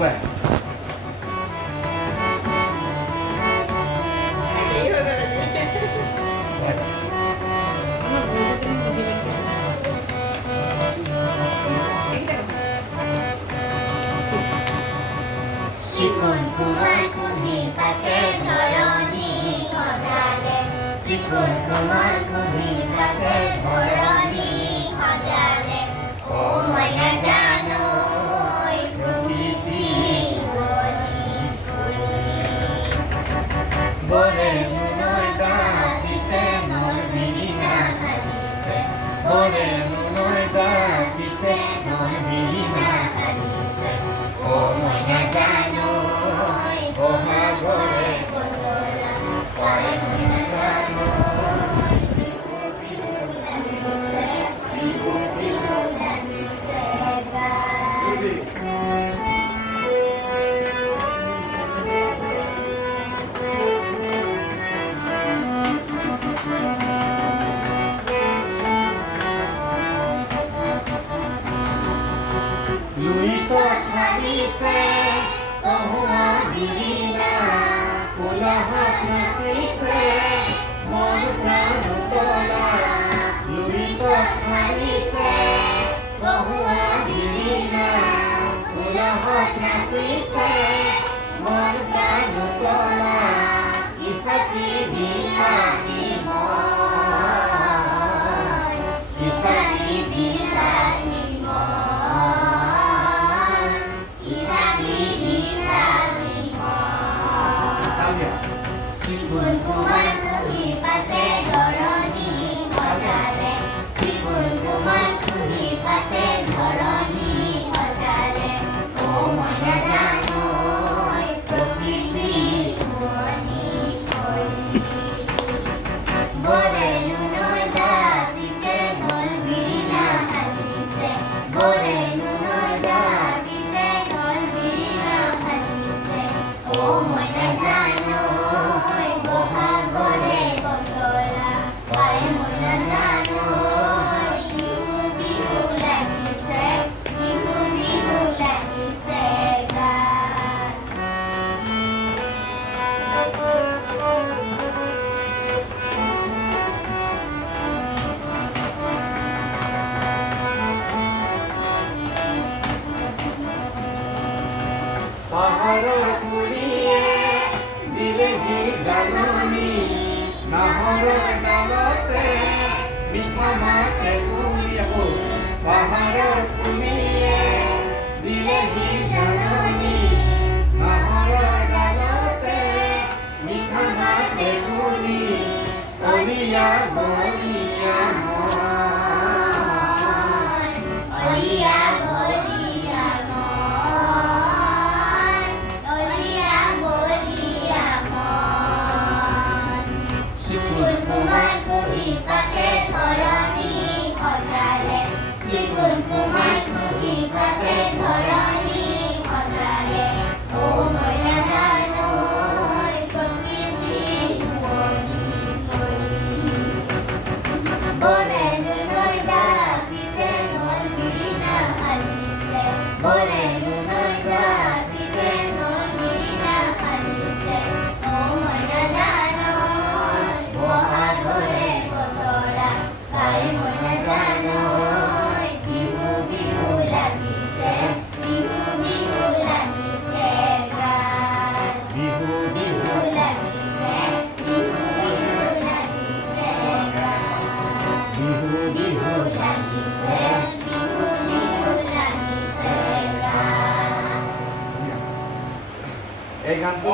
গায় শিকোন কুমাৰ কুহি পাতে ধৰণী সজালে শিকোন কুমাৰ কুহি পাতে ধৰণী সজালে অ মইনা জানো প্ৰকৃতি বৰে নুনৈ দাঁতিতে নৈ বিৰিণা সাজিছে বৰে নুনৈ দাঁতিতে নৈ বিৰিণা সাজিছে অ মইনা জানো বহাগৰে বতৰা পাই মইনা জানো বিহু লাগিছে বিহু বিহু লাগিছে গান লুইতত সাজিছে কহুৱা বিৰিণা কোলাহত নাচিছে মন প্ৰাণ উতলা লুইতত সাজিছে কহুৱা বিৰিণা কোলাহত নাচিছে মন প্ৰাণ উতলা ইছাকি বিচাৰি মই ইছাকি বিচাৰি মই ইছাকি বিচাৰি মই তালিয়া শিকোন কুমাৰ কুহি পাতে ধৰণী সজালে শিকোন কুমাৰ কুহি পাতে ধৰণী সজালে অ মইনা জানো প্ৰকৃতি শুৱনি কৰি বৰে নুনৈ দাঁতিতে নৈ বিৰিণা সাজিছে বৰে নুনৈ দাঁতিতে নৈ বিৰিণা সাজিছে অ মইনা জানো বহাগৰে বতৰা পাই মইনা জানো বিহু বিহু লাগিছে বিহু বিহু লাগিছে গান পাহাৰৰ কুলিয়ে দিলেহি জাননী নাহৰৰ ডালতে মিঠা মাতে কুলিয়ে পাহাৰৰ কুলিয়ে দিলেহি জাননী নাহৰৰ ডালতে মিঠা মাতে কুলি অলিয়া বলিয়া অলিয়া বলিয়া মন অলিয়া বলিয়া মন শিকোন কুমাৰ কুহি পাতে ধৰণী সজালে শিকোন কুমাৰ কুহি পাতে ধৰণী সজালে অ মইনা জানো প্ৰকৃতি শুৱনি কৰি বৰে নুনৈ দাঁতিতে নৈ বিৰিণা সাজিছে বৰে নুনৈ দাঁতিতে নৈ বিৰিণা সাজিছে অ মইনা জানো বহাগৰে বতৰা পাই মইনা জানো বিহু বিহু লাগিছে বিহু বিহু লাগিছে গান বিহু বিহু লাগিছে বিহু বিহু লাগিছে গান বিহু বিহু লাগিছে বিহু বিহু লাগিছে গান এই গানটো